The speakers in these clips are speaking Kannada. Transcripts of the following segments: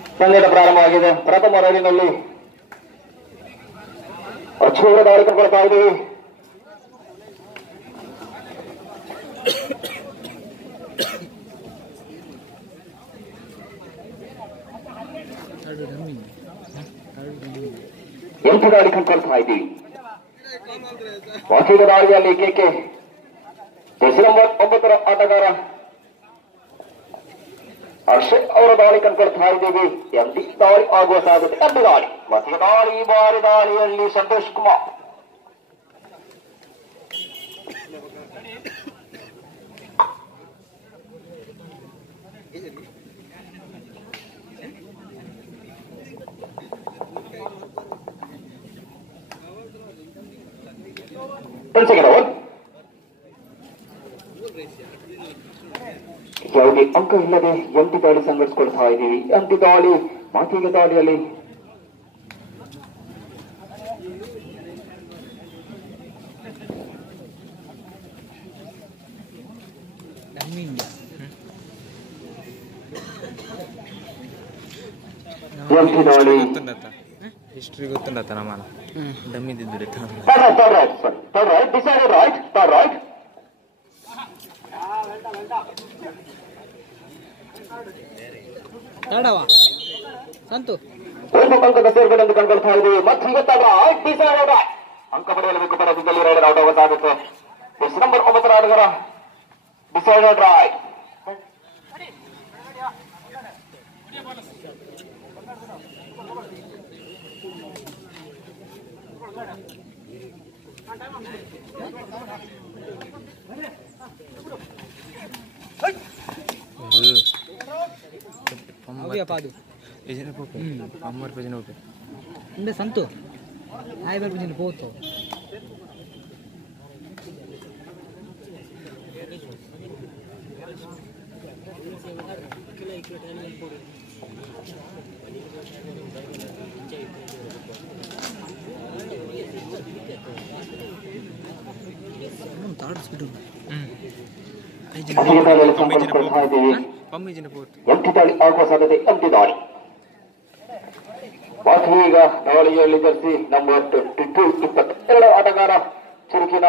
ಪಂದ್ಯದ ಪ್ರಾರಂಭವಾಗಿದೆ. ಪ್ರಥಮ ರೈಲಿನಲ್ಲಿ ಅಚ್ಚೂರ ದಾಳಿ ಕಳ್ಕೊಳ್ತಾ ಇದ್ದೀವಿ. ಎಂಟು ದಾಳಿ ಕಂಡ್ಕೊಳ್ತಾ ಇದ್ದೀವಿ. ವಾಕಿಂಗ್ ದಾಳಿಯಲ್ಲಿ ಕೆಕೆ ಜೆರ್ಸಿ ನಂಬರ್ 9 ಆಟಗಾರ ಅಕ್ಷಯ್ ಅವರ ದಾಳಿ ಕಂಡ್ಕೊಳ್ತಾ ಇದ್ದೀವಿ. ಎಂಟಿ ದಾಳಿ ಆಗುವ ಸಾಧ್ಯತೆ. ಎಂಟು ದಾಳಿ ಮತ್ತು ದಾಳಿ ಈ ಬಾರಿ ದಾಳಿಯಲ್ಲಿ ಸಂತೋಷ್ ಕುಮಾರ್ ಯಾವುದೇ ಅಂಕ ಇಲ್ಲದೆ ಎಂಟಿ ದಾಳಿ ಸಂಘಟಿಸಿಕೊಳ್ತಾ ಇದ್ದೀವಿ. ಎಂಟಿ ದಾಳಿ ಮಾತಿಗೆ ದಾಳಿಯಲ್ಲಿ ಎಂಟಿ ದಾಳಿ ಹಿಸ್ಟ್ರಿ ಗೊತ್ತುಂಡತ್ತ ನಮ್ಮನ ಡಮ್ಮಿದಿದ್ದು ಸಂತು ಒಂದು ಅಂಕದ ಸೇರ್ಗಡೆಂದು ಕಂಡುಕೊಳ್ತಾ ಇದ್ದೀವಿ. ಮತ್ತು ಇವತ್ತಾಗ ಅಂಕ ಪಡೆಯಲೇಬೇಕು. ಪಡೆದಿದ್ದಲ್ಲಿ ರೈಡರ್ ಔಟ್ ಆಗುವ ಸಾಧ್ಯತೆ. ಜೆರ್ಸಿ ನಂಬರ್ 9 ಆಟಗಾರ ಡಿಸೈಡೆಡ್ ರೈಟ್. ಸಂತು ಆಯ್ ಬರ್ಬಿದ್ದೀನಿ ಹೋಗ್ತು ಎಂಟಿ ದಾಳಿ ಆಗುವ ಸಾಧ್ಯತೆ. ಎಂಟಿ ದಾಳಿ ಮತ್ತು ಈಗ ದಾಳಿಯಲ್ಲಿ ಜೆರ್ಸಿ ನಂಬರ್ 22 ಆಟಗಾರ ಚುರುಕಿನ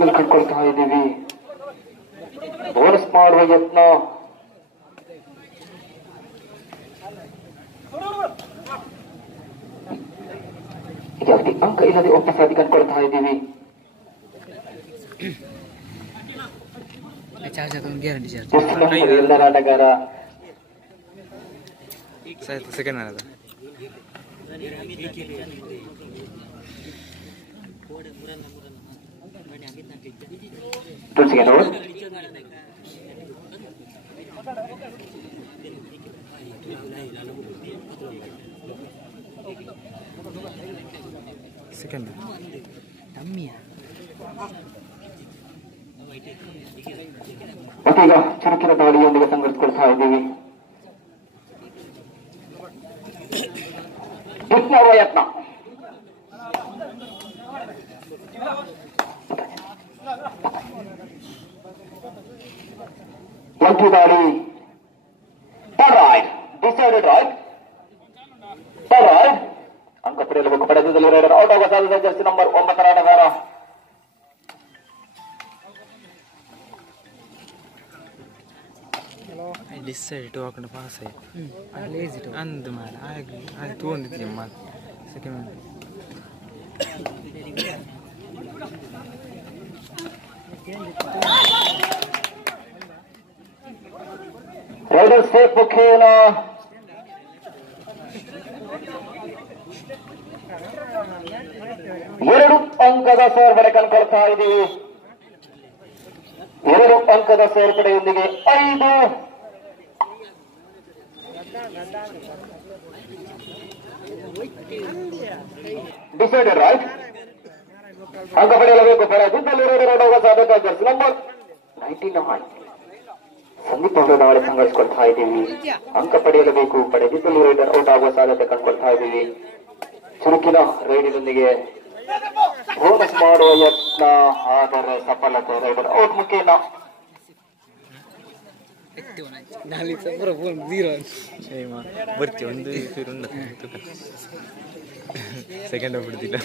ನಲ್ಲಿ ಕಂಡುಕೊಳ್ತಾ ಇದ್ದೀವಿ. ಬೋನಸ್ ಮಾಡುವ ಯತ್ನ. ಯಾವುದೇ ಅಂಕ ಇಲ್ಲದೆ ಒಪ್ಪಸಾದಿ ಕಂಡುಕೊಳ್ತಾ ಇದ್ದೀವಿ. ಎಲ್ಲರ ಆಟಗಾರ ಸೆಕೆಂಡ್ ಅದ ಸೆಕೆಂಡ್ ಮತ್ತೀಗ ಚುರುಕಿನ ದಾಳಿಯೊಂದಿಗೆ ಸಂಘಟಿಸಿಕೊಳ್ತಾ ಇದ್ದೀವಿ. ಯತ್ನ ಎಂಟಿ ದಾಳಿ ಡಿಸೈಡೆಡ್ ರೈಟ್. ಅಂಕ ಪಡೆಯಲೇಬೇಕು. ಪಡೆದಲ್ಲಿ ರೈಡರ್ ಔಟ್ ಆಗುವ ಸಾಧ್ಯತೆ. ಜೆರ್ಸಿ ನಂಬರ್ 9 ಆಟಗಾರ ಡಿಸೈಡ್ ಟು ಹಾಕೊಂಡು ಪಾಸ್ ಆಯ್ತು ಅಂದು ಮಾಡ ಅದು ತಗೊಂಡಿದ್ದೆ ಮಾತು ಸೆಕೆಂಡ್ ರೈಡರ್ ಸೇಫ್ ಮುಖೇನ ಎರಡು ಅಂಕದ ಸೇರ್ಪಡೆ ಕಂಡುಕೊಳ್ತಾ ಇದ್ದೀವಿ. 2 ಅಂಕದ ಸೇರ್ಪಡೆಯೊಂದಿಗೆ 5 ಡಿಸೈಡೆಡ್ ರೈಟ್. ಅಂಕ ಪಡೆಯಲೇಬೇಕು. ಪಡೆದಿದ್ದಲ್ಲಿ ರೈಡರ್ ಹೋಗುವ ಸಾಧ್ಯತೆ. ಜೆರ್ಸಿ ನಂಬರ್ 99 ಸಂದೀಪ್ ಅವರ ದಾಳಿ ಸಂಘಟಿಸಿಕೊಳ್ತಾ ಇದ್ದೀವಿ. ಅಂಕ ಪಡೆಯಲೇಬೇಕು. ಪಡೆದಿದ್ದಲ್ಲಿ ರೈಡರ್ ಔಟ್ ಆಗುವ ಸಾಧ್ಯತೆ ಕಂಡುಕೊಳ್ತಾ ಇದ್ದೀವಿ. ಚುರುಕಿನ ರೈಡಿನೊಂದಿಗೆ ಬೋನಸ್ ಮಾಡುವ ಯತ್ನ, ಆದರೆ ಸಫಲತೆ. ರೈಡರ್ ಔಟ್ ಮುಖೇನ ಬರ್ತಿ ಒಂದು ಸೆಕೆಂಡ್ ಹೋಗ್ಬಿಡ್ತಿಲ್ಲ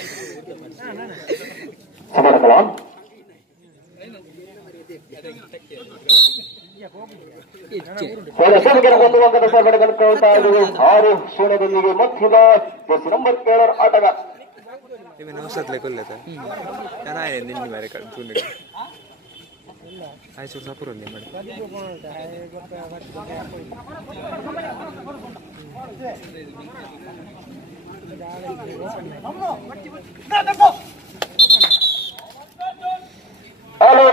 ಒಂದು ಅಂಕದ ಸರ್ ಪಡೆದುಕೊಳ್ತಾ ಇದ್ದೀವಿ 6-0 ಮತ್ತಿದ ನಂಬರ್ 7 ಆಟಗಾರ ಇವೇನು ಹೊಸತ್ಲೆ ಕೊಲ್ಲತ ಚೆನ್ನಾಗಿದೆ ನಿನ್ನ ಬೇರೆ ಕಡೆ ಆಯ್ತು ಸಪುರಲ್ಲಿ ಮಾಡಿ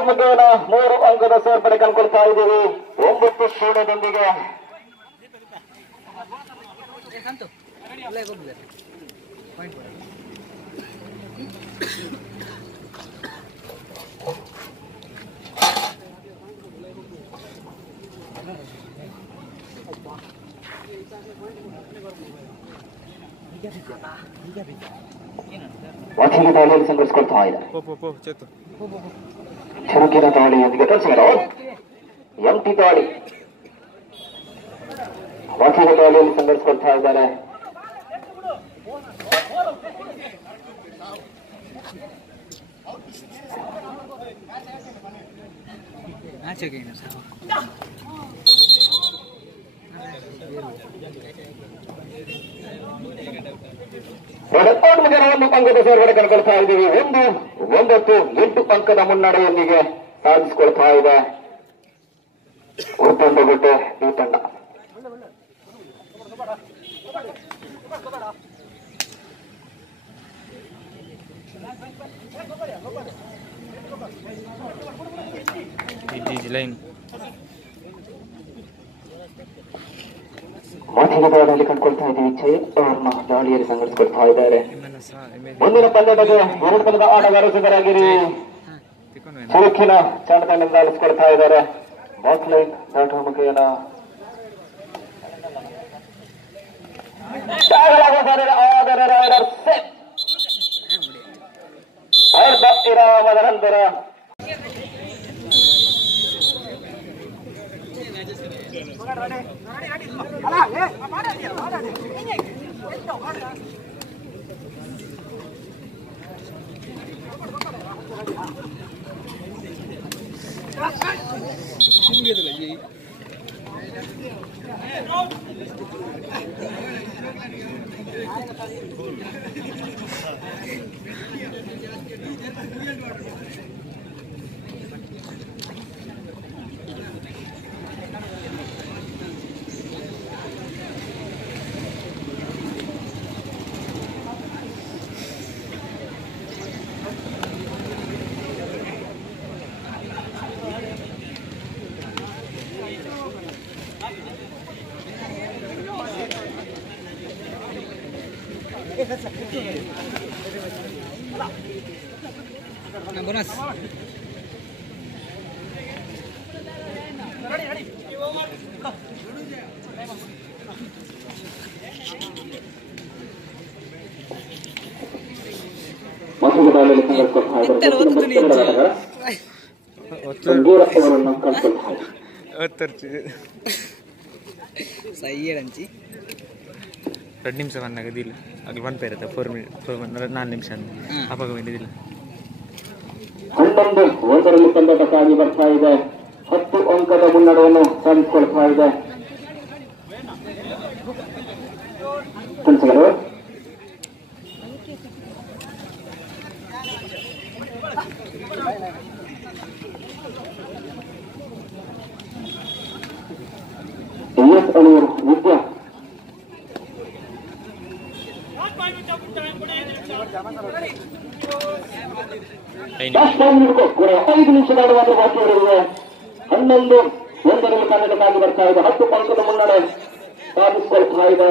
ಮುದ್ದೇನ 3 ಅಂಕದ ಸೇರ್ಪಡೆ ಕಂಡುಕೊಳ್ತಾ ಇದ್ದೀವಿ 9-0 ವಾಚಿಗೆ ದಾಳಿಯಲ್ಲಿ ಸಂಘರ್ಷಕೊಳ್ತಾ ಇದೆ ಚುರುಕಿನ ದಾಳಿಯೊಂದಿಗೆ ತೋರಿಸಿದರು ಎಂಟಿ ದಾಳಿ ವಾಚಿಗೆ ದಾಳಿಯಲ್ಲಿ ಸಂಘರ್ಷಕೊಳ್ತಾ ಇದ್ದಾರೆ ಒಂದು ಅಂಕದ ಸೇರ್ಪಡೆ ಕಂಡುಕೊಳ್ತಾ ಇದ್ದೀವಿ 1-9 ಅಂಕದ ಮುನ್ನಡೆಯೊಂದಿಗೆ ಸಾಧಿಸಿಕೊಳ್ತಾ ಇದೆ ಉತ್ತಂಡಗುಡ್ಡೆ ಈ ತಂಡ ಲೈನ್ ಮಾತಿನ ದಾಳಿಯಲ್ಲಿ ಕಂಡುಕೊಳ್ತಾ ಇದ್ದೀವಿ ಜಯ್ ಅವರನ್ನ ದಾಳಿಯಲ್ಲಿ ಸಂಘಟಿಸಿಕೊಳ್ತಾ ಇದ್ದಾರೆ ಮುಂದಿನ ಪಂದ್ಯಕ್ಕೆ 2 ತಂಡದ ಆಟಗಾರರು ಸಿದ್ಧರಾಗಿರಿ ಚುರುಕಿನ ತಂಡದಿಂದ ದಾಳಿಸಿಕೊಳ್ತಾ ಇದ್ದಾರೆ ಬಾಕ್ಸ್ ಲೈನ್ ದಾಟುವ ಮುಖೇನ ಅರ್ಧ ವಿರಾಮದ ನಂತರ bonus. ಸೈಯರಂಚಿ 2 ನಿಮಿಷ ಬಂದಾಗದಿಲ್ಲ ಅಲ್ಲಿ 1 ಪೇರ್ ಇರುತ್ತೆ 4 ಮಿನಿಟ್ 4 ನಿಮಿಷ ಅವಾಗ ಬಂದಿದ್ದಿಲ್ಲ 11 ತಂಡಕ್ಕಾಗಿ ಬರ್ತಾ ಇದೆ 10 ಅಂಕದ ಮುನ್ನಡೆಯನ್ನು ಸಾಧಿಸಿಕೊಳ್ತಾ ಇದೆ ವಿದ್ಯಾ ಕೂಡ 5 ನಿಮಿಷದ ಮಾತ್ರ ಬಾಕಿ ಉಳಿದಿದೆ 11 ತಂಡಕ್ಕಾಗಿ ಬರ್ತಾ ಇದೆ 10 ಅಂಕದ ಮುನ್ನಡೆ ಸಾಧಿಸಿಕೊಳ್ತಾ ಇದೆ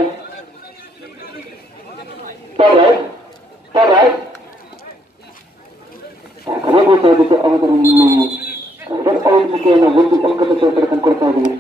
ಕರೆಗೂ ಸಾಧಿಸಿ ಅವರಲ್ಲಿ 1 ಅಂಕದ ಸೇರ್ಪಡೆ ಕಂಡುಕೊಳ್ತಾ ಇದ್ದೀವಿ